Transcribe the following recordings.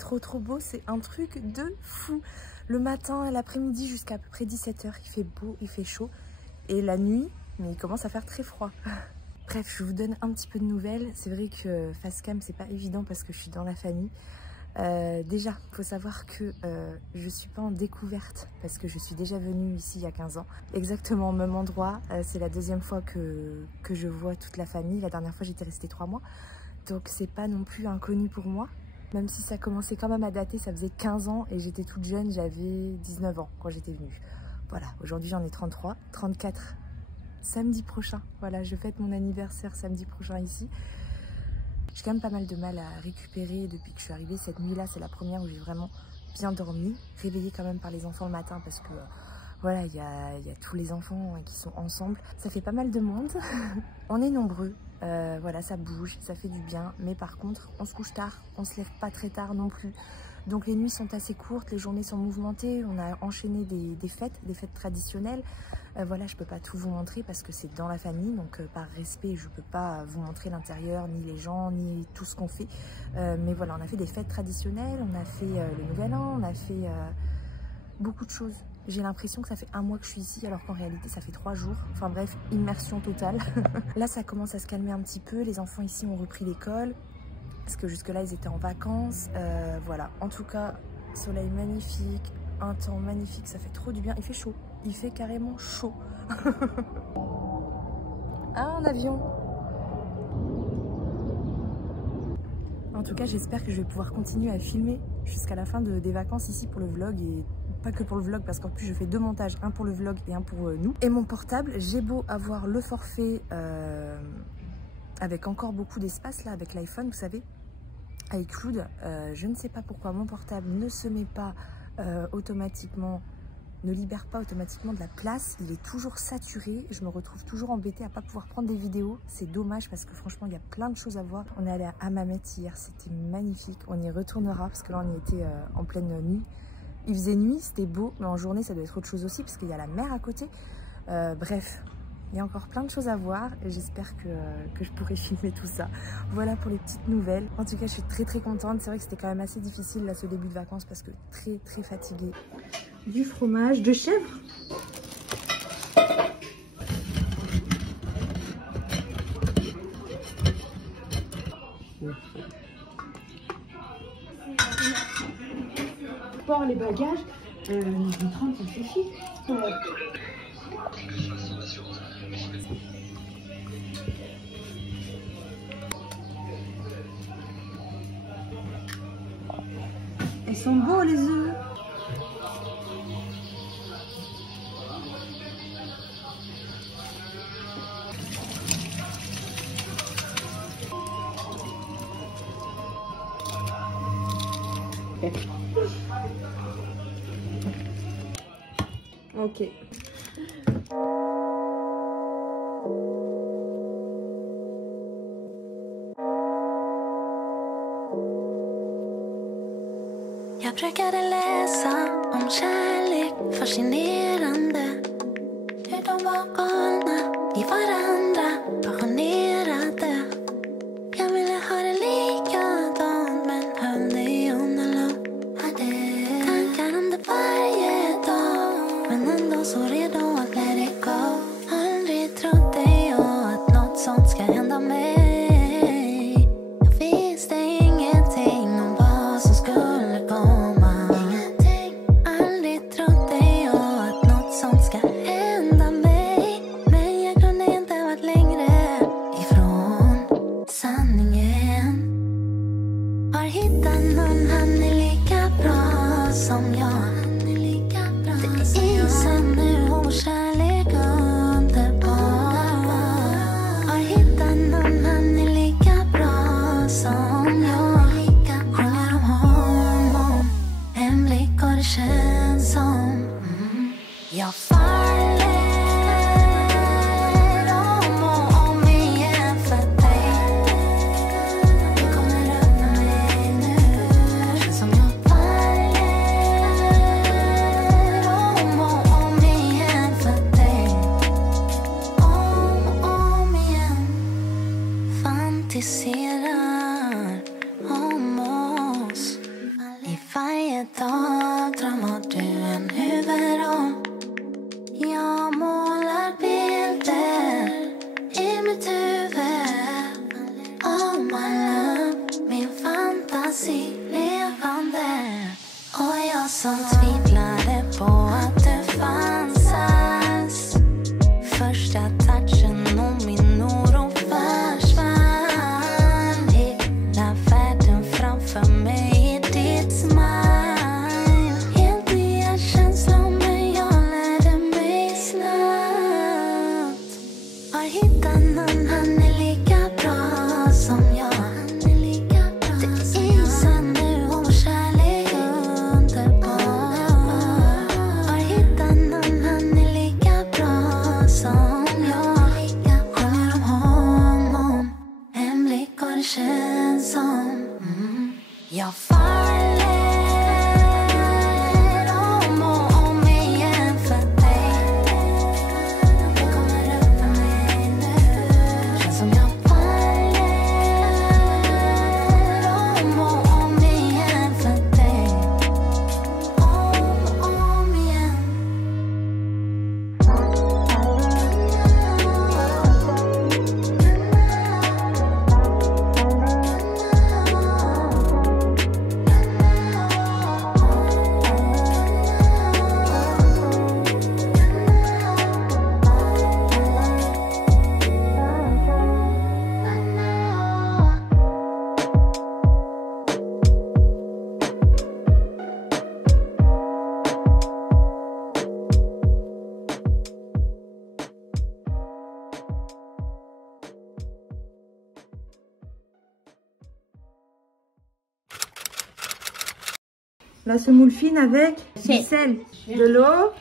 fait trop beau, c'est un truc de fou. Le matin, l'après-midi jusqu'à peu près 17 h, il fait beau, il fait chaud. Et la nuit, mais il commence à faire très froid. Bref, je vous donne un petit peu de nouvelles. C'est vrai que face cam, c'est pas évident parce que je suis dans la famille. Déjà, il faut savoir que je suis pas en découverte parce que je suis déjà venue ici il y a 15 ans. Exactement au même endroit. C'est la deuxième fois que je vois toute la famille. La dernière fois, j'étais restée 3 mois. Donc c'est pas non plus inconnu pour moi. Même si ça commençait quand même à dater, ça faisait 15 ans et j'étais toute jeune, j'avais 19 ans quand j'étais venue. Voilà, aujourd'hui j'en ai 33, 34 samedi prochain. Voilà, je fête mon anniversaire samedi prochain ici. J'ai quand même pas mal de mal à récupérer depuis que je suis arrivée. Cette nuit-là, c'est la première où j'ai vraiment bien dormi. Réveillée quand même par les enfants le matin parce que voilà, il y a tous les enfants qui sont ensemble. Ça fait pas mal de monde. On est nombreux. Voilà, ça bouge, ça fait du bien. Mais par contre, on se couche tard. On se lève pas très tard non plus. Donc les nuits sont assez courtes, les journées sont mouvementées. On a enchaîné des fêtes traditionnelles. Voilà, je peux pas tout vous montrer parce que c'est dans la famille. Donc par respect, je peux pas vous montrer l'intérieur, ni les gens, ni tout ce qu'on fait. Mais voilà, on a fait des fêtes traditionnelles. On a fait le Nouvel An, on a fait beaucoup de choses. J'ai l'impression que ça fait 1 mois que je suis ici alors qu'en réalité ça fait 3 jours. Enfin bref, immersion totale. Là ça commence à se calmer un petit peu. Les enfants ici ont repris l'école. Parce que jusque là ils étaient en vacances. Voilà, en tout cas, soleil magnifique, un temps magnifique, ça fait trop du bien. Il fait chaud, il fait carrément chaud. Ah, un avion. En tout cas, j'espère que je vais pouvoir continuer à filmer jusqu'à la fin des vacances ici pour le vlog. Et pas que pour le vlog, parce qu'en plus je fais 2 montages, un pour le vlog et un pour nous. Et mon portable, j'ai beau avoir le forfait avec encore beaucoup d'espace là, avec l'iPhone, vous savez, iCloud, je ne sais pas pourquoi mon portable ne se met pas automatiquement, ne libère pas automatiquement de la place. Il est toujours saturé. Je me retrouve toujours embêtée à pas pouvoir prendre des vidéos. C'est dommage parce que franchement, il y a plein de choses à voir. On est allé à Hammamet hier, c'était magnifique. On y retournera parce que là, on y était en pleine nuit. Il faisait nuit, c'était beau, mais en journée, ça doit être autre chose aussi parce qu'il y a la mer à côté. Bref. Il y a encore plein de choses à voir et j'espère que je pourrai filmer tout ça. Voilà pour les petites nouvelles. En tout cas, je suis très contente. C'est vrai que c'était quand même assez difficile là ce début de vacances parce que très fatiguée. Du fromage de chèvre. Pour les bagages, 30 ça suffit. Ils sont beaux les œufs. Ok. Jag brukade läsa om kärlek, fascinerande. Hur de var galna i varandra, passionerade. Jag ville ha det likadant men höll dig undan. Hade tankar om det varje dag, men ändå så redo att let it go. Aldrig trodde jag att något sånt ska hända mig. Jag visste ingenting om vad som skulle komma. Aldrig trodde jag att något sånt ska hända mig. Men jag kunde inte varit längre ifrån sanningen. Har hittat någon, han är lika bra som jag. Det är isen nu och kärlek underbar. Har hittat någon, han är lika bra som jag. Sjunger om honom, en blick och det känns som jag faller om och om igen för dig. Du kommer öppna mig nu. Känns som jag faller om och om igen för dig. Om och om igen. Fantiserar om oss. ett tag drömmer du en huvud om. Jag målar bilder i mitt huvud. Oh my love, min fantasi levande. Och jag som tvivlade på att du fanns här. Första touchen och min oro försvann. Hela världen framför mig i ditt smile. Helt nya känslor men jag lärde mig snabbt. Har hittat någon, han är lika bra som jag. Det isar nu och kärlek underbar. Har hittat någon, han är lika bra som jag. Sjunger om honom, en blick och det känns som jag faller om och om igen för dig. Det kommer upp för mig nu. Känns som jag faller om och om igen för dig. Om och om igen. La semoule fine avec du sel, de l'eau.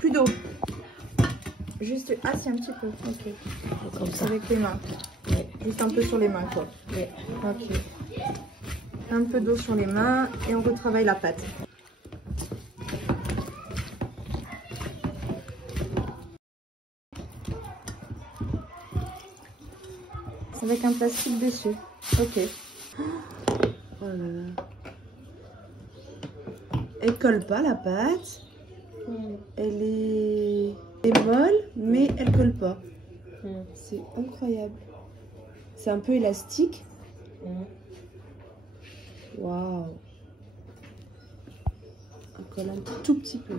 Plus d'eau. Juste assis un petit peu. Ok. Comme ça. Avec les mains. Ouais. Juste un peu sur les mains quoi. Ouais. Ok. Un peu d'eau sur les mains et on retravaille la pâte. C'est avec un plastique dessus. Ok. Oh là là. Elle colle pas la pâte. Elle est molle, mais elle colle pas. C'est incroyable. C'est un peu élastique. Waouh. Elle colle un tout petit peu.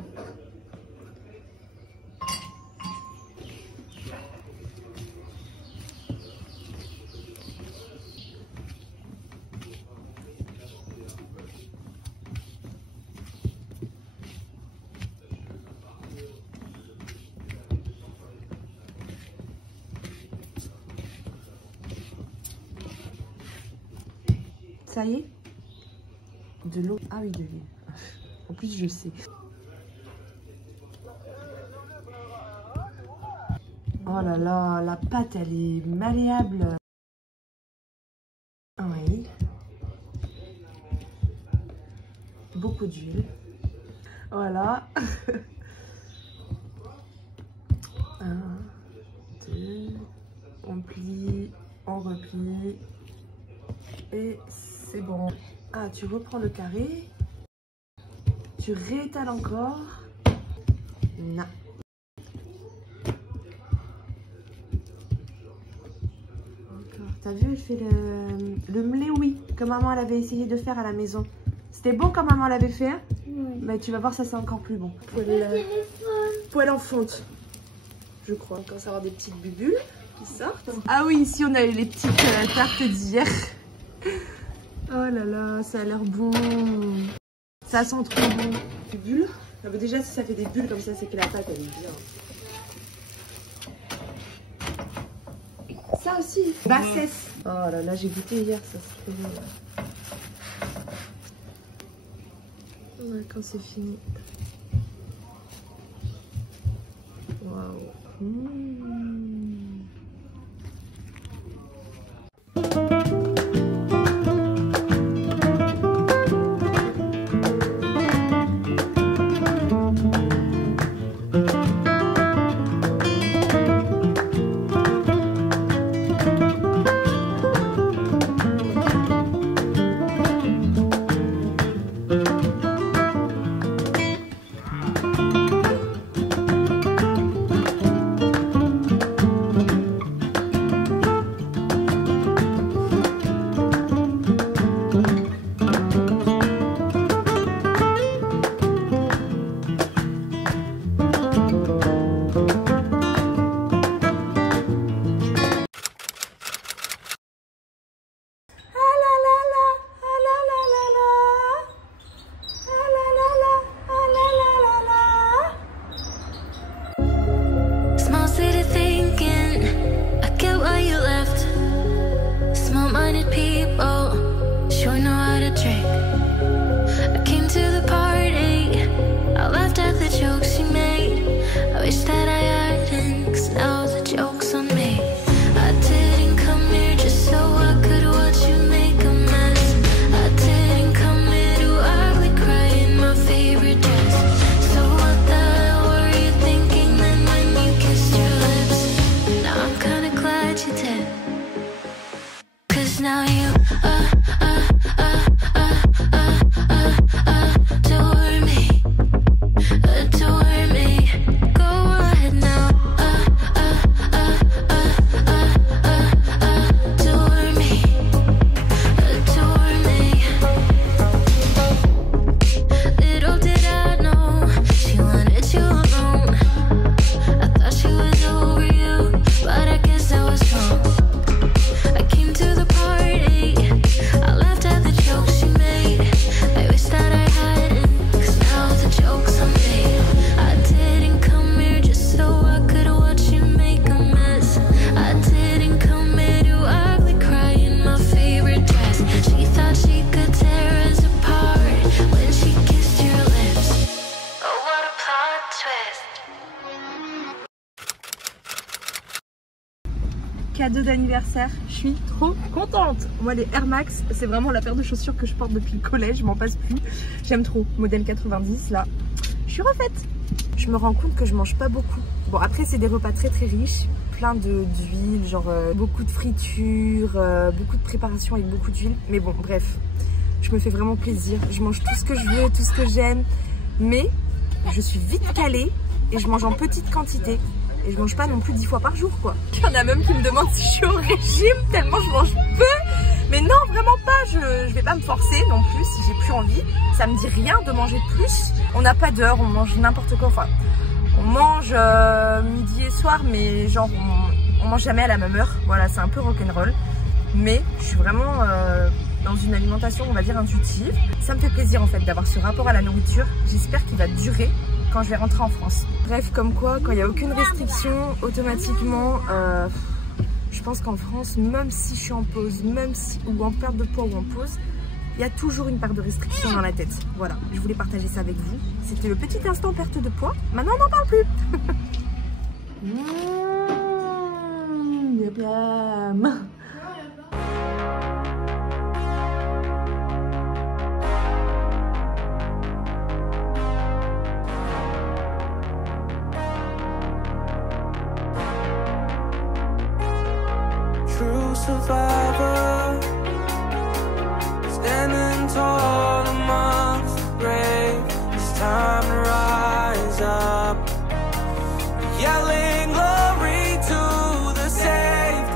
Ça y est? De l'eau. Ah oui, de l'huile. En plus, je sais. Oh là là, la pâte, elle est malléable. Oui. Beaucoup d'huile. Voilà. 1, 2. On plie, on replie. Et c'est bon. Ah, tu reprends le carré. Tu réétales encore. Non. Encore. T'as vu, elle fait le mléoui, comme maman elle avait essayé de faire à la maison. C'était bon comme maman l'avait fait, hein? Oui. Mais tu vas voir, ça c'est encore plus bon. Poêle en fonte, je crois. On commence à avoir des petites bubules qui sortent. Ah oui, ici on a eu les petites tartes d'hier. Oh là là, ça a l'air bon. Ça sent trop bon. Des bulles. Ah bah déjà, si ça fait des bulles comme ça, c'est que la pâte elle est bien. Ça aussi. Bassesse. Oh là là, j'ai goûté hier, ça c'est trop bon. Ouais, quand c'est fini. Waouh. Cadeau d'anniversaire, je suis trop contente. Moi les Air Max, c'est vraiment la paire de chaussures que je porte depuis le collège, je m'en passe plus. J'aime trop, modèle 90 là. Je suis refaite. Je me rends compte que je mange pas beaucoup. Bon après c'est des repas très riches, plein d'huile, genre beaucoup de friture, beaucoup de préparation avec beaucoup d'huile. Mais bon bref, je me fais vraiment plaisir. Je mange tout ce que je veux, tout ce que j'aime. Mais je suis vite calée et je mange en petite quantité. Et je mange pas non plus 10 fois par jour quoi. Il y en a même qui me demandent si je suis au régime tellement je mange peu. Mais non vraiment pas, je vais pas me forcer non plus si j'ai plus envie. Ça me dit rien de manger plus. On n'a pas d'heure, on mange n'importe quoi. Enfin on mange midi et soir mais genre on mange jamais à la même heure. Voilà c'est un peu rock'n'roll. Mais je suis vraiment dans une alimentation on va dire intuitive. Ça me fait plaisir en fait d'avoir ce rapport à la nourriture. J'espère qu'il va durer quand je vais rentrer en France. Bref, comme quoi, quand il n'y a aucune restriction, automatiquement, je pense qu'en France, même si je suis en pause, même si, ou en perte de poids ou en pause, il y a toujours une part de restriction dans la tête. Voilà, je voulais partager ça avec vous. C'était le petit instant perte de poids. Maintenant, on n'en parle plus. True survivor, standing tall amongst the brave. It's time to rise up, yelling glory to the saved.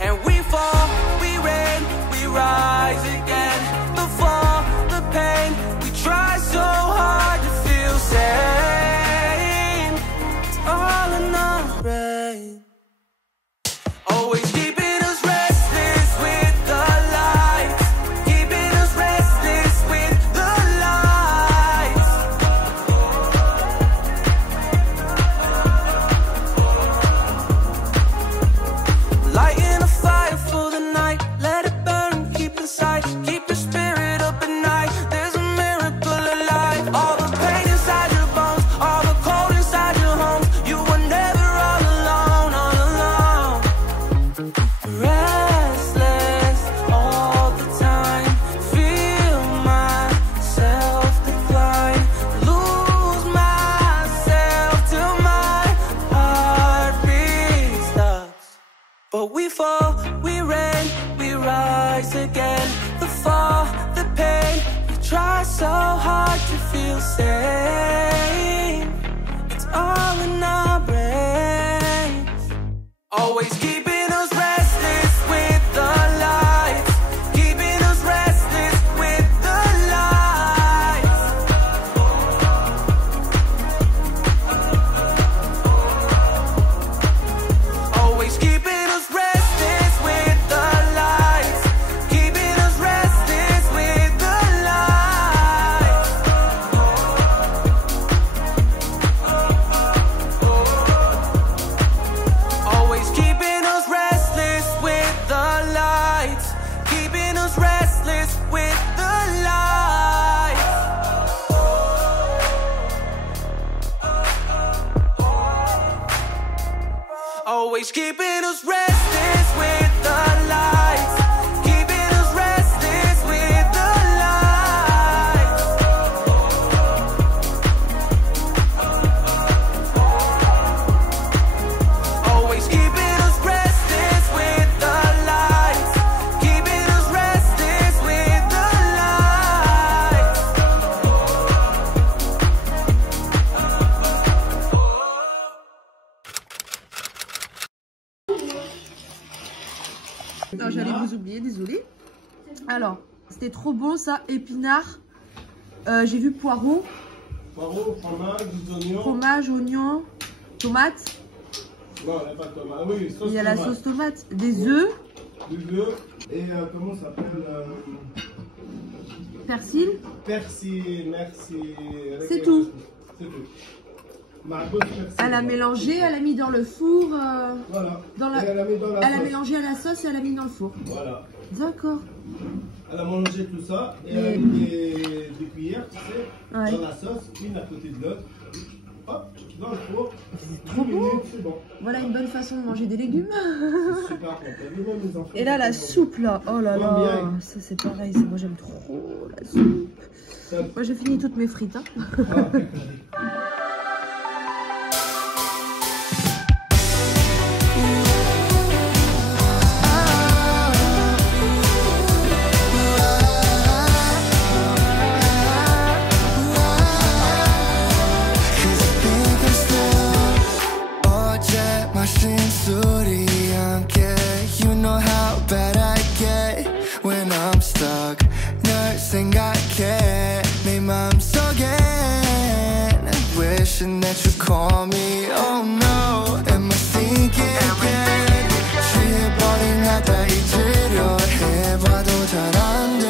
And we fall, we reign, we rise again. The fall, the pain, we try so hard to feel sane. It's all enough rain. Always keeping us restless with the lights, keeping us restless with the lights. Lighting a rise again. The fall, the pain, we try so hard to feel sane. It's all in our brains. Always keeping us restless with the lights. Keeping us restless with the lights. Always keeping us restless with the lights. Keeping us restless with the lights. Always keeping us restless with the lights. Keeping us restless with the lights. Always keeping us restless with the lights. Keeping us restless with the lights. Always keeping us restless with the lights. Keeping us restless with the lights. Non, j'allais vous oublier, désolé. Alors, c'était trop bon ça, épinards. J'ai vu poireaux. Poireaux, oignons. Fromage, oignons, tomates. Non, il n'y a pas de tomate. Ah oui, sauce Il y a la sauce tomate, des œufs, Des œufs. Et comment ça s'appelle persil. Persil, merci. C'est tout. C'est tout. Ma grosse persil. Elle a mélangé, elle a mis dans le four. Voilà. Dans la... Et elle a mis dans la Elle a sauce. mélangé à la sauce et elle a mis dans le four. Voilà. D'accord. Elle a mangé tout ça et elle a mis des cuillères, tu sais, Ouais. dans la sauce, une à côté de l'autre. Hop, dans le four. C'est trop 10 bon. minutes, c'est bon. Voilà une bonne façon de manger des légumes. C'est super bon. T'as vu même les enfants. Et là la soupe là, oh là là, Combien ça c'est pareil, moi j'aime trop la soupe. Ça- Moi j'ai fini toutes mes frites. Hein. Ah, 어제 마신 술이 함께 You know how bad I get When I'm stuck 널 생각해 내 맘속엔 Wishing that you call me Oh no Am I thinking again 취해버린 나다 잊으려 해봐도 잘 안 돼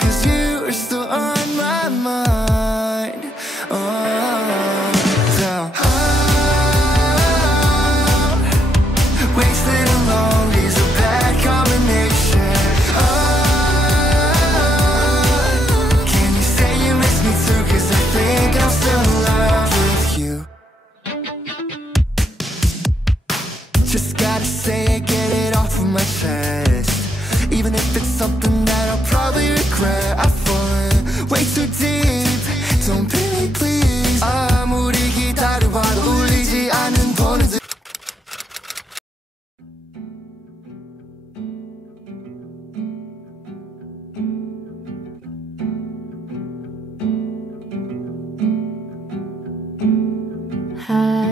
Cause you're still on my mind down Wasted and lonely's a bad combination. Can you say you miss me too? 'Cause I think I'm still in love with you. Just gotta say it, get it off of my chest. Even if it's something that I'll probably regret. I've fallen way too deep. Don't pity me, please. 아무리 기다려봐도 울리지 않는 번호들.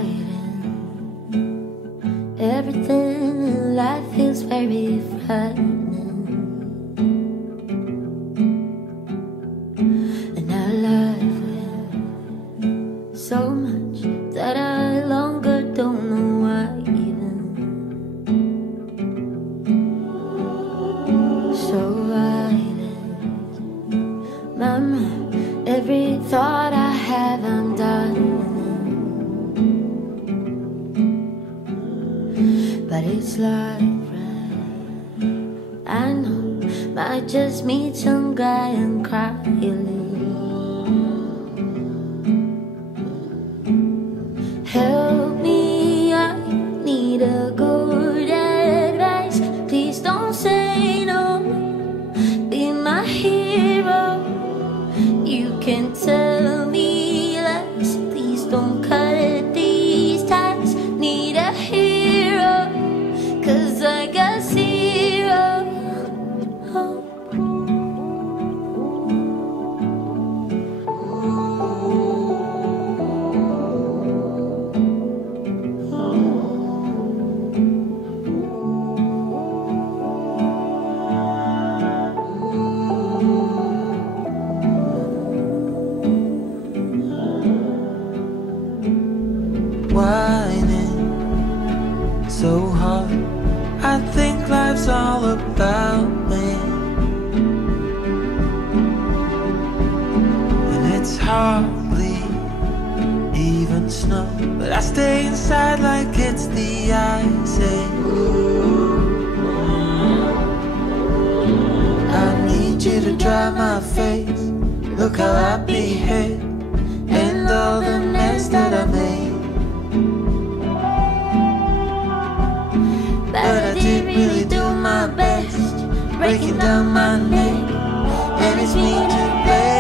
Hiding everything in life feels very frightening, and our life with so much that I longer don't know why even. So violent, my mind, every thought I have I'm dying. But it's like I know, might just meet some guy and cry a little. Help me, I need a good advice. Please don't say no, be my hero. You can tell me lies, please don't cut these ties. Need a hero, 'cause I got zero. Oh. hardly even snow, but I stay inside like it's the ice age. I need you to dry my face. Look how I behave and all the mess that I made. But I did really do my best, breaking down my neck, and it's me to blame.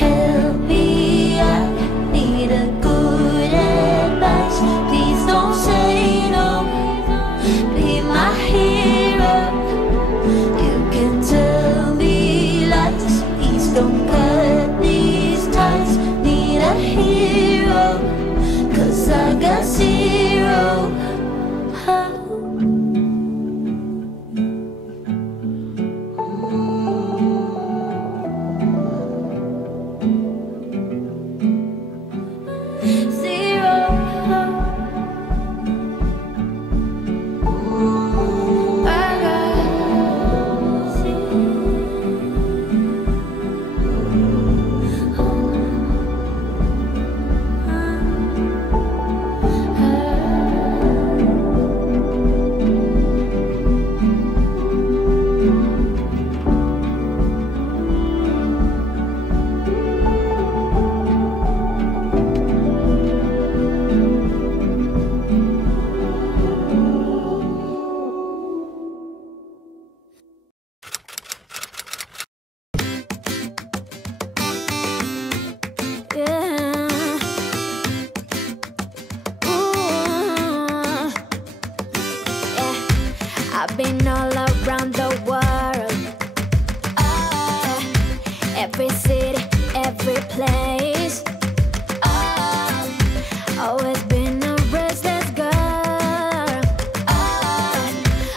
Help me, I need a good advice. Please don't say no, be my hero. You can tell me lies, please don't cut these ties. Need a hero, 'cause I got zero. I've been all around the world, every city, every place. Always been a restless girl,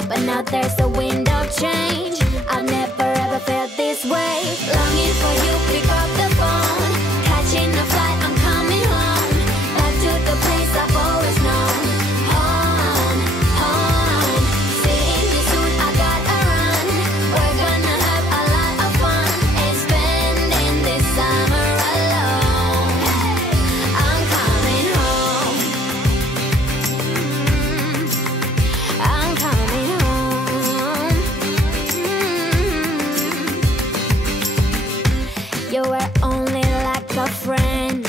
but now there's a wind of change. I've never ever felt this way. Longing for you, pick up the phone, catching a flight, I'm coming home, back to the place I've always known. Home, home, seeing you soon, I gotta run. We're gonna have a lot of fun and spending this summer alone. I'm coming home. I'm coming home. You were only like a friend,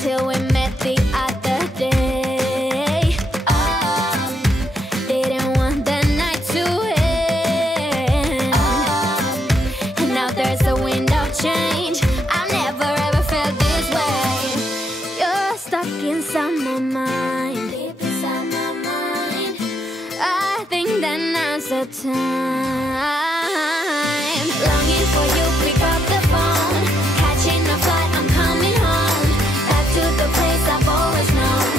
till we met the other day. Didn't want the night to end, and now there's a wind of change. I've never ever felt this way. You're stuck inside my mind, deep inside my mind. I think that now's the time. Longing for you, pick up the phone, catching a flight, I'm coming home, back to the place I've always known.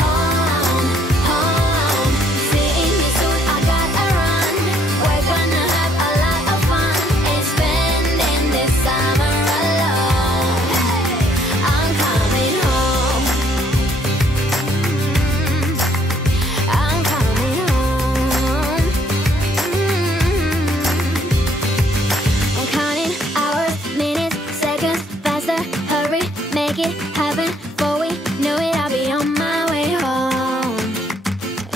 Home, home, seeing you soon, I gotta run. We're gonna have a lot of fun and spending this summer alone. I'm coming home. I'm coming home. I'm counting hours, minutes, seconds, faster, hurry, make it happen. Before we know it, I'll be on my way home.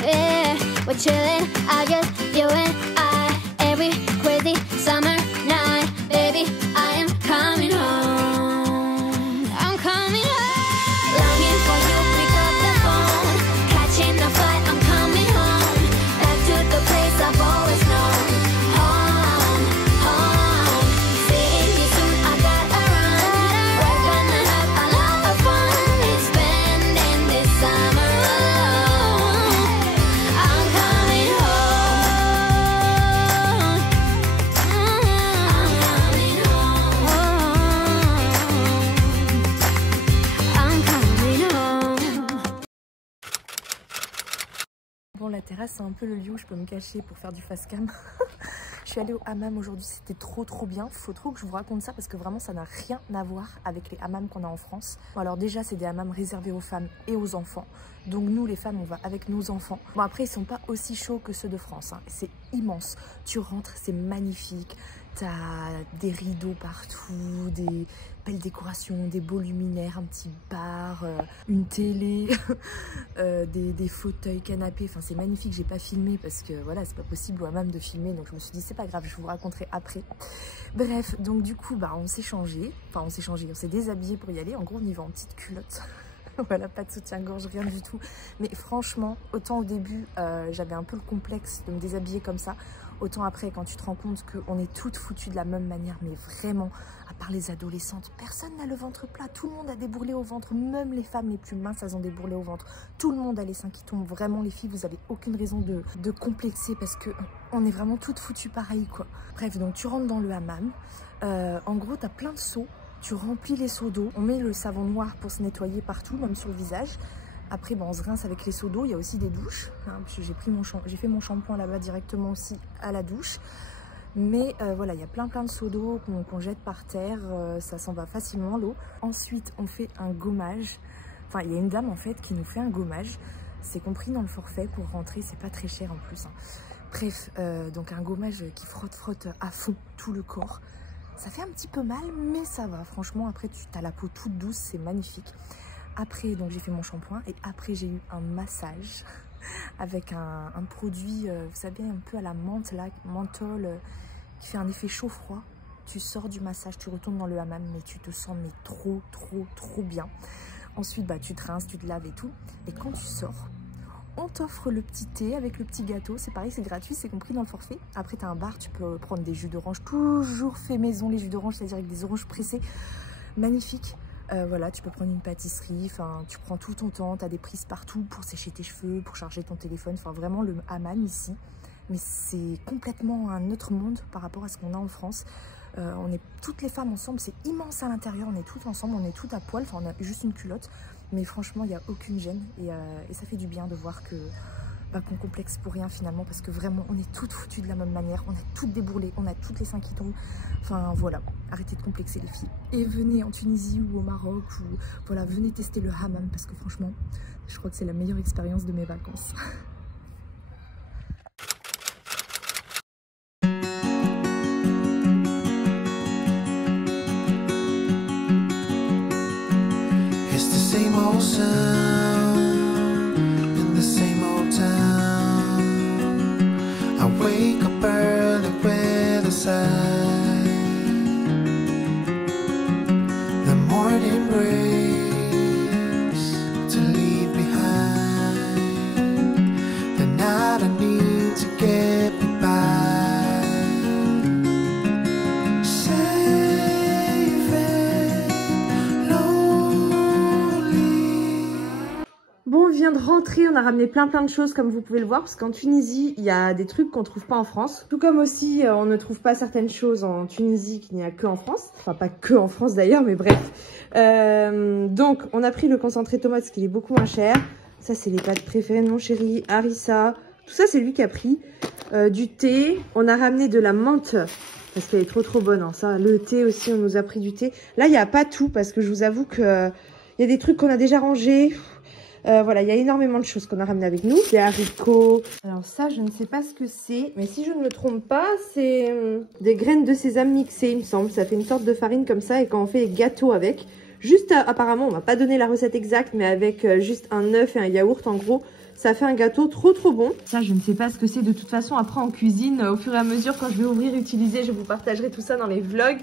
Yeah, we're chilling, I just, you and I, every crazy summer night. Baby, I am coming home. I'm coming home. Longing for you, pick up the phone, catching a flight, I'm coming home, back to the place I've always known. Home, home, seeing you soon, I gotta run. We're gonna have a lot of fun and spending this summer alone. I'm coming home. I'm coming home. I'm coming home. Bon, la terrasse, c'est un peu le lieu où je peux me cacher pour faire du face cam. Je suis allée au hammam aujourd'hui, c'était trop bien. Faut trop que je vous raconte ça parce que vraiment ça n'a rien à voir avec les hammams qu'on a en France. Bon, alors déjà c'est des hammams réservés aux femmes et aux enfants. Donc nous les femmes on va avec nos enfants. Bon après ils sont pas aussi chauds que ceux de France, hein. C'est immense. Tu rentres, c'est magnifique. T'as des rideaux partout, des belles décorations, des beaux luminaires, un petit bar, une télé, des fauteuils, canapés. Enfin, c'est magnifique. J'ai pas filmé parce que voilà, c'est pas possible au hammam de filmer. Donc je me suis dit, c'est pas grave, je vous raconterai après. Bref, donc du coup, bah, on s'est changé. Enfin, on s'est déshabillé pour y aller. En gros, on y va en petite culotte. Voilà, pas de soutien-gorge, rien du tout. Mais franchement, autant au début, j'avais un peu le complexe de me déshabiller comme ça. Autant après, quand tu te rends compte qu'on est toutes foutues de la même manière, mais vraiment, à part les adolescentes, personne n'a le ventre plat. Tout le monde a des bourrelets au ventre, même les femmes les plus minces, elles ont des bourrelets au ventre. Tout le monde a les seins qui tombent. Vraiment, les filles, vous n'avez aucune raison de complexer parce qu'on est vraiment toutes foutues pareil, quoi. Bref, donc tu rentres dans le hammam. En gros, tu as plein de seaux. Tu remplis les seaux d'eau. On met le savon noir pour se nettoyer partout, même sur le visage. Après, bon, on se rince avec les seaux d'eau. Il y a aussi des douches. Hein, j'ai fait mon shampoing là-bas directement aussi à la douche. Mais voilà, il y a plein de seaux d'eau qu'on jette par terre. Ça s'en va facilement l'eau. Ensuite, on fait un gommage. Enfin, il y a une dame en fait qui nous fait un gommage. C'est compris dans le forfait pour rentrer. C'est pas très cher en plus. Hein. Bref, donc un gommage qui frotte à fond tout le corps. Ça fait un petit peu mal, mais ça va. Franchement, après, tu as la peau toute douce. C'est magnifique. Après, donc j'ai fait mon shampoing et après j'ai eu un massage avec un produit, vous savez, un peu à la menthe là, menthol, qui fait un effet chaud-froid. Tu sors du massage, tu retournes dans le hammam, mais tu te sens mais trop bien. Ensuite, bah, tu te rinces, tu te laves et tout. Et quand tu sors, on t'offre le petit thé avec le petit gâteau. C'est pareil, c'est gratuit, c'est compris dans le forfait. Après, tu as un bar, tu peux prendre des jus d'orange, toujours fait maison, les jus d'orange, c'est-à-dire avec des oranges pressées. Magnifique. Voilà, tu peux prendre une pâtisserie, enfin, tu prends tout ton temps, tu as des prises partout pour sécher tes cheveux, pour charger ton téléphone, enfin vraiment le hammam ici, mais c'est complètement un autre monde par rapport à ce qu'on a en France. On est toutes les femmes ensemble, c'est immense à l'intérieur, on est toutes ensemble, on est toutes à poil, enfin on a juste une culotte, mais franchement il n'y a aucune gêne et ça fait du bien de voir que qu'on complexe pour rien finalement, parce que vraiment on est toutes foutues de la même manière, on a toutes des bourrelets, on a toutes les seins qui tombent, enfin voilà, arrêtez de complexer les filles. Et venez en Tunisie ou au Maroc, ou voilà, venez tester le hammam, parce que franchement, je crois que c'est la meilleure expérience de mes vacances. It's the same old sound in the same old town. I wake up early with a sigh. The morning breaks to leave behind the night I need to get me by. Safe and lonely. Bon, on vient de rentrer, on a ramené plein de choses comme vous pouvez le voir, parce qu'en Tunisie, il y a des trucs qu'on trouve pas en France. Tout comme aussi, on ne trouve pas certaines choses en Tunisie qu'il n'y a que en France. Enfin, pas que en France d'ailleurs, mais bref. Donc, on a pris le concentré de tomate, parce qu'il est beaucoup moins cher. Ça, c'est les pâtes préférées de mon chéri, harissa. Tout ça, c'est lui qui a pris. Du thé, on a ramené de la menthe, parce qu'elle est trop bonne. Hein. Ça, le thé aussi, on nous a pris du thé. Là, il n'y a pas tout, parce que je vous avoue que il y a des trucs qu'on a déjà rangés. Voilà, il y a énormément de choses qu'on a ramenées avec nous. Des haricots. Alors ça, je ne sais pas ce que c'est. Mais si je ne me trompe pas, c'est des graines de sésame mixées, il me semble. Ça fait une sorte de farine comme ça. Et quand on fait des gâteaux avec, juste apparemment, on m'a pas donné la recette exacte, mais avec juste un œuf et un yaourt, en gros, ça fait un gâteau trop bon. Ça, je ne sais pas ce que c'est. De toute façon, après en cuisine, au fur et à mesure, quand je vais ouvrir, utiliser, je vous partagerai tout ça dans les vlogs.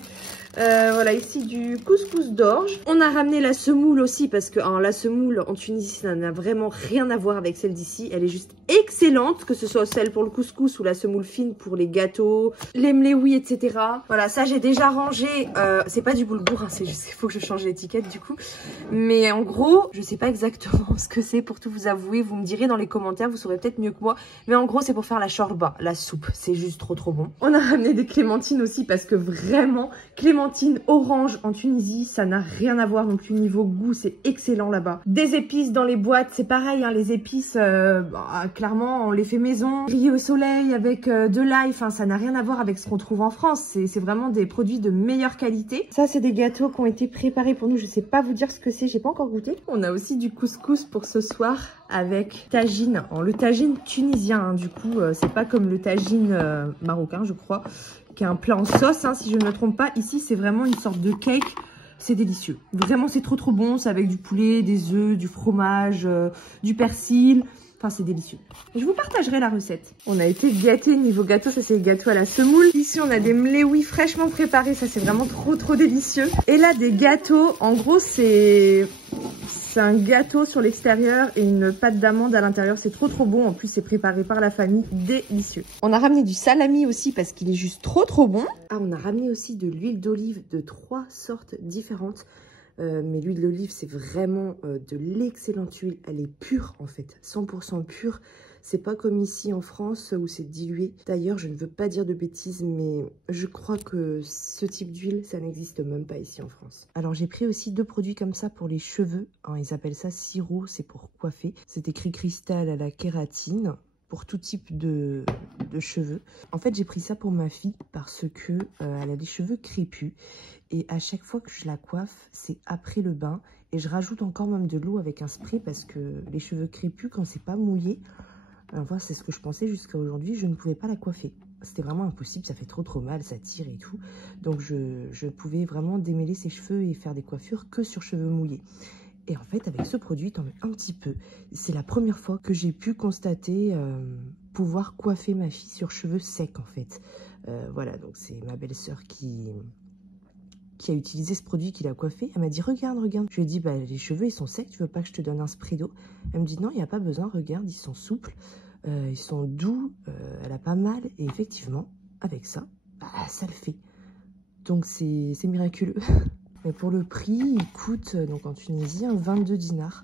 Voilà, ici du couscous d'orge. On a ramené la semoule aussi, parce que la semoule en Tunisie, ça n'a vraiment rien à voir avec celle d'ici. Elle est juste excellente, que ce soit celle pour le couscous ou la semoule fine pour les gâteaux, les mléouis, etc. Voilà, ça j'ai déjà rangé. C'est pas du boulgour, hein, c'est juste qu'il faut que je change l'étiquette du coup. Mais en gros, je sais pas exactement ce que c'est, pour tout vous avouer. Vous me direz dans les commentaires, vous saurez peut-être mieux que moi. Mais en gros, c'est pour faire la shorba, la soupe. C'est juste trop bon. On a ramené des clémentines aussi parce que vraiment, clémentine orange en Tunisie, ça n'a rien à voir non plus niveau goût. C'est excellent là-bas. Des épices dans les boîtes, c'est pareil. Hein, les épices, clairement, on les fait maison. Grillées au soleil avec de l'ail. Enfin, ça n'a rien à voir avec ce qu'on trouve en France. C'est vraiment des produits de meilleure qualité. Ça, c'est des gâteaux qui ont été préparés pour nous. Je sais pas vous dire ce que c'est. J'ai pas encore goûté. On a aussi du couscous pour ce soir avec tagine. Le tagine tunisien, hein, du coup, c'est pas comme le tagine marocain, je crois, qui est un plat en sauce, hein, si je ne me trompe pas. Ici, c'est vraiment une sorte de cake. C'est délicieux. Vraiment, c'est trop bon. C'est avec du poulet, des œufs, du fromage, du persil. Enfin, c'est délicieux. Je vous partagerai la recette. On a été gâtés niveau gâteau. Ça, c'est les gâteaux à la semoule. Ici, on a des mléouis fraîchement préparés. Ça, c'est vraiment trop délicieux. Et là, des gâteaux. En gros, c'est un gâteau sur l'extérieur et une pâte d'amande à l'intérieur. C'est trop bon. En plus, c'est préparé par la famille. Délicieux. On a ramené du salami aussi parce qu'il est juste trop bon. Ah, on a ramené aussi de l'huile d'olive de 3 sortes différentes. Mais l'huile d'olive, c'est vraiment de l'excellente huile. Elle est pure en fait, 100% pure. C'est pas comme ici en France où c'est dilué. D'ailleurs, je ne veux pas dire de bêtises, mais je crois que ce type d'huile, ça n'existe même pas ici en France. Alors, j'ai pris aussi 2 produits comme ça pour les cheveux. Hein, ils appellent ça sirop, c'est pour coiffer. C'est écrit cristal à la kératine pour tout type de cheveux. En fait, j'ai pris ça pour ma fille parce que elle a des cheveux crépus. Et à chaque fois que je la coiffe, c'est après le bain. Et je rajoute encore même de l'eau avec un spray parce que les cheveux crépus, quand c'est pas mouillé, enfin, c'est ce que je pensais jusqu'à aujourd'hui, je ne pouvais pas la coiffer. C'était vraiment impossible, ça fait trop mal, ça tire et tout. Donc je pouvais vraiment démêler ses cheveux et faire des coiffures que sur cheveux mouillés. Et en fait, avec ce produit, t'en mets un petit peu. C'est la première fois que j'ai pu constater pouvoir coiffer ma fille sur cheveux secs, en fait. Voilà, donc c'est ma belle-sœur qui a utilisé ce produit, qui l'a coiffé. Elle m'a dit, regarde. Je lui ai dit, bah, les cheveux, ils sont secs, tu veux pas que je te donne un spray d'eau? Elle me dit, non, il n'y a pas besoin, regarde, ils sont souples, ils sont doux, elle a pas mal. Et effectivement, avec ça, bah, ça le fait. Donc, c'est miraculeux. Mais pour le prix, il coûte, donc en Tunisie, 22 dinars.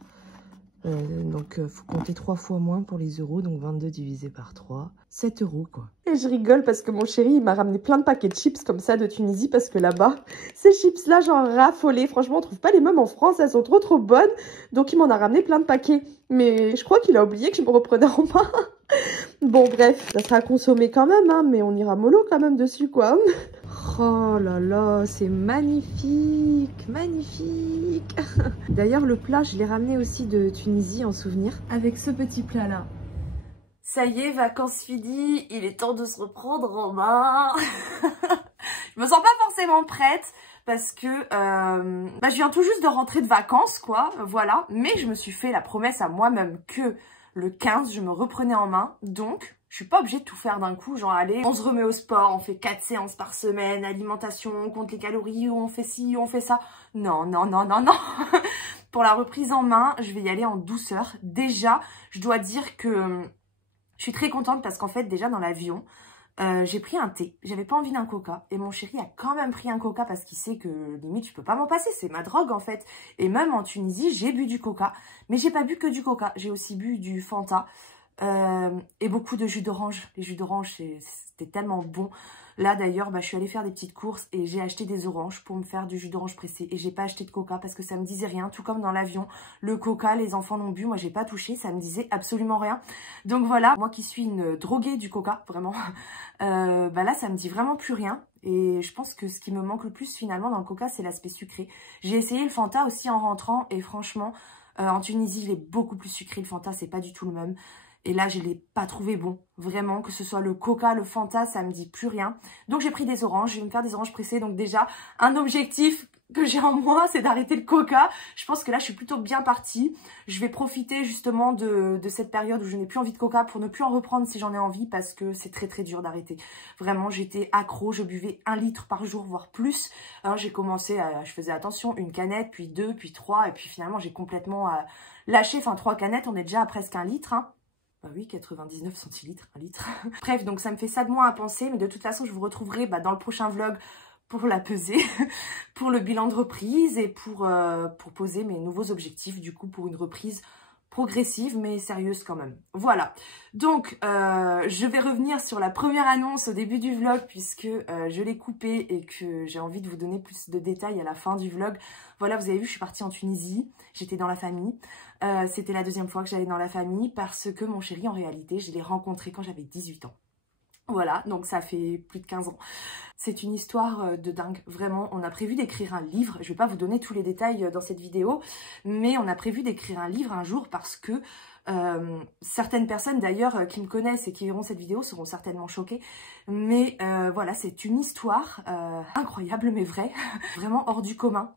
Donc, faut compter 3 fois moins pour les euros. Donc, 22 divisé par 3, 7 euros, quoi. Et je rigole parce que mon chéri, il m'a ramené plein de paquets de chips comme ça de Tunisie. Parce que là-bas, ces chips-là, j'en raffolais. Franchement, on trouve pas les mêmes en France. Elles sont trop bonnes. Donc, il m'en a ramené plein de paquets. Mais je crois qu'il a oublié que je me reprenais en main. Bon, bref, ça sera consommé quand même, hein. Mais on ira mollo quand même dessus, quoi. Oh là là, c'est magnifique. D'ailleurs, le plat, je l'ai ramené aussi de Tunisie en souvenir. Avec ce petit plat-là. Ça y est, vacances finies, il est temps de se reprendre en main. Je me sens pas forcément prête parce que je viens tout juste de rentrer de vacances, quoi, voilà. Mais je me suis fait la promesse à moi-même que le 15, je me reprenais en main, donc je suis pas obligée de tout faire d'un coup, genre allez, on se remet au sport, on fait 4 séances par semaine, alimentation, on compte les calories, on fait ci, on fait ça. Non. Pour la reprise en main, je vais y aller en douceur. Déjà, je dois dire que je suis très contente parce qu'en fait, déjà dans l'avion, j'ai pris un thé. J'avais pas envie d'un coca. Et mon chéri a quand même pris un coca parce qu'il sait que limite, je peux pas m'en passer. C'est ma drogue en fait. Et même en Tunisie, j'ai bu du coca. Mais j'ai pas bu que du coca. J'ai aussi bu du Fanta. Et beaucoup de jus d'orange. Les jus d'orange, c'était tellement bon. Là d'ailleurs, je suis allée faire des petites courses et j'ai acheté des oranges pour me faire du jus d'orange pressé. Et j'ai pas acheté de coca parce que ça me disait rien. Tout comme dans l'avion, le coca, les enfants l'ont bu. Moi, j'ai pas touché. Ça me disait absolument rien. Donc voilà, moi qui suis une droguée du coca, vraiment, là, ça me dit vraiment plus rien. Et je pense que ce qui me manque le plus finalement dans le coca, c'est l'aspect sucré. J'ai essayé le Fanta aussi en rentrant et franchement, en Tunisie, il est beaucoup plus sucré. Le Fanta, c'est pas du tout le même. Et là, je ne l'ai pas trouvé bon. Vraiment, que ce soit le coca, le Fanta, ça me dit plus rien. Donc, j'ai pris des oranges. Je vais me faire des oranges pressées. Donc, déjà, un objectif que j'ai en moi, c'est d'arrêter le coca. Je pense que là, je suis plutôt bien partie. Je vais profiter justement de cette période où je n'ai plus envie de coca pour ne plus en reprendre si j'en ai envie parce que c'est très dur d'arrêter. Vraiment, j'étais accro. Je buvais 1 litre par jour, voire plus. Hein, j'ai commencé je faisais attention, 1 canette, puis 2, puis 3. Et puis finalement, j'ai complètement lâché. Enfin, 3 canettes, on est déjà à presque 1 litre. Hein. Bah oui, 99 centilitres, 1 litre. Bref, donc ça me fait ça de moins à penser. Mais de toute façon, je vous retrouverai dans le prochain vlog pour la peser, pour le bilan de reprise et pour poser mes nouveaux objectifs, du coup, pour une reprise progressive mais sérieuse quand même. Voilà, donc je vais revenir sur la première annonce au début du vlog puisque je l'ai coupée et que j'ai envie de vous donner plus de détails à la fin du vlog. Voilà, vous avez vu, je suis partie en Tunisie, j'étais dans la famille. C'était la deuxième fois que j'allais dans la famille parce que mon chéri, en réalité, je l'ai rencontré quand j'avais 18 ans. Voilà, donc ça fait plus de 15 ans. C'est une histoire de dingue, vraiment. On a prévu d'écrire un livre. Je vais pas vous donner tous les détails dans cette vidéo, mais on a prévu d'écrire un livre un jour parce que certaines personnes d'ailleurs qui me connaissent et qui verront cette vidéo seront certainement choquées. Mais voilà, c'est une histoire incroyable mais vraie, vraiment hors du commun.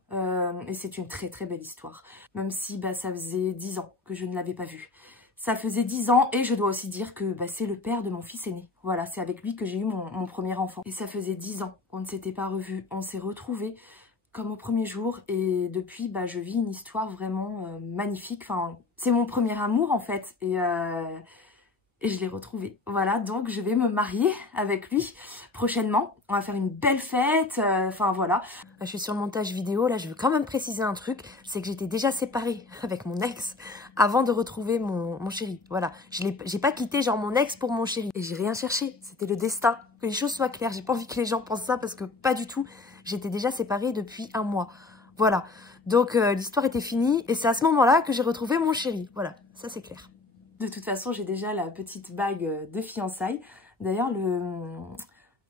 Et c'est une très très belle histoire. Même si ça faisait 10 ans que je ne l'avais pas vu. Ça faisait 10 ans et je dois aussi dire que c'est le père de mon fils aîné. Voilà, c'est avec lui que j'ai eu mon premier enfant. Et ça faisait 10 ans qu'on ne s'était pas revus. On s'est retrouvés comme au premier jour et depuis, je vis une histoire vraiment magnifique. Enfin, c'est mon premier amour en fait et je l'ai retrouvé. Voilà, donc je vais me marier avec lui prochainement. On va faire une belle fête, enfin voilà. Je suis sur le montage vidéo, là je veux quand même préciser un truc, c'est que j'étais déjà séparée avec mon ex avant de retrouver mon chéri. Voilà, j'ai pas quitté genre mon ex pour mon chéri et j'ai rien cherché, c'était le destin. Que les choses soient claires, j'ai pas envie que les gens pensent ça parce que pas du tout. J'étais déjà séparée depuis 1 mois. Voilà, donc l'histoire était finie et c'est à ce moment-là que j'ai retrouvé mon chéri. Voilà, ça c'est clair. De toute façon, j'ai déjà la petite bague de fiançailles. D'ailleurs, le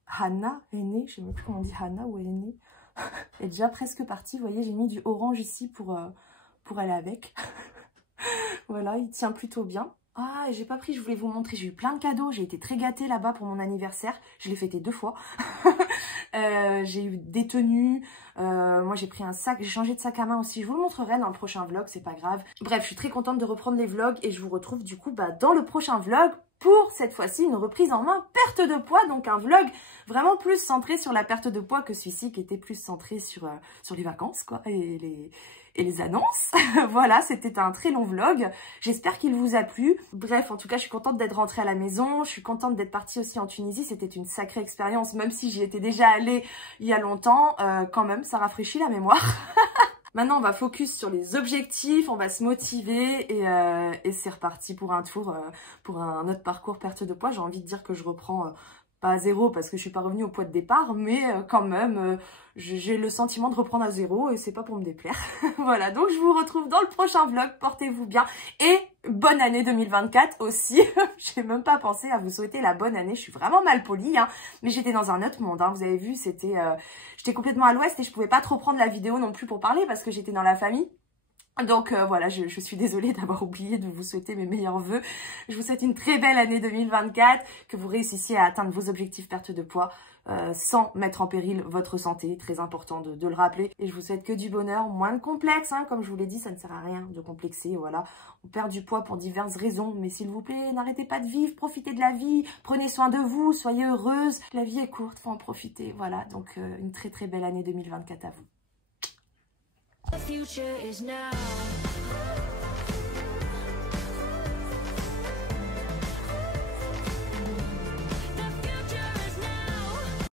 Hana est né. Je ne sais même plus comment on dit Hana ou elle est née. Elle est déjà presque partie. Vous voyez, j'ai mis du orange ici pour aller avec. Voilà, il tient plutôt bien. Ah, j'ai pas pris, je voulais vous montrer. J'ai eu plein de cadeaux. J'ai été très gâtée là-bas pour mon anniversaire. Je l'ai fêté 2 fois. J'ai eu des tenues. Moi, j'ai pris un sac. J'ai changé de sac à main aussi. Je vous le montrerai dans le prochain vlog. C'est pas grave. Bref, je suis très contente de reprendre les vlogs. Et je vous retrouve du coup dans le prochain vlog. Pour cette fois-ci, une reprise en main perte de poids. Donc un vlog vraiment plus centré sur la perte de poids que celui-ci qui était plus centré sur les vacances quoi et les annonces. Voilà, c'était un très long vlog. J'espère qu'il vous a plu. Bref, en tout cas, je suis contente d'être rentrée à la maison. Je suis contente d'être partie aussi en Tunisie. C'était une sacrée expérience, même si j'y étais déjà allée il y a longtemps. Quand même, ça rafraîchit la mémoire. Maintenant, on va focus sur les objectifs, on va se motiver et c'est reparti pour un tour, pour un autre parcours perte de poids. J'ai envie de dire que je reprends pas à 0 parce que je suis pas revenue au poids de départ, mais quand même, j'ai le sentiment de reprendre à 0 et c'est pas pour me déplaire. Voilà, donc je vous retrouve dans le prochain vlog, portez-vous bien et bonne année 2024 aussi. J'ai même pas pensé à vous souhaiter la bonne année, je suis vraiment mal polie, hein, mais j'étais dans un autre monde, hein, vous avez vu, j'étais complètement à l'ouest et je pouvais pas trop prendre la vidéo non plus pour parler parce que j'étais dans la famille. Donc voilà, je suis désolée d'avoir oublié de vous souhaiter mes meilleurs vœux. Je vous souhaite une très belle année 2024, que vous réussissiez à atteindre vos objectifs perte de poids sans mettre en péril votre santé, très important de le rappeler. Et je vous souhaite que du bonheur, moins de complexes, hein, comme je vous l'ai dit, ça ne sert à rien de complexer, voilà. On perd du poids pour diverses raisons, mais s'il vous plaît, n'arrêtez pas de vivre, profitez de la vie, prenez soin de vous, soyez heureuse. La vie est courte, faut en profiter, voilà. Donc une très très belle année 2024 à vous. The future is now.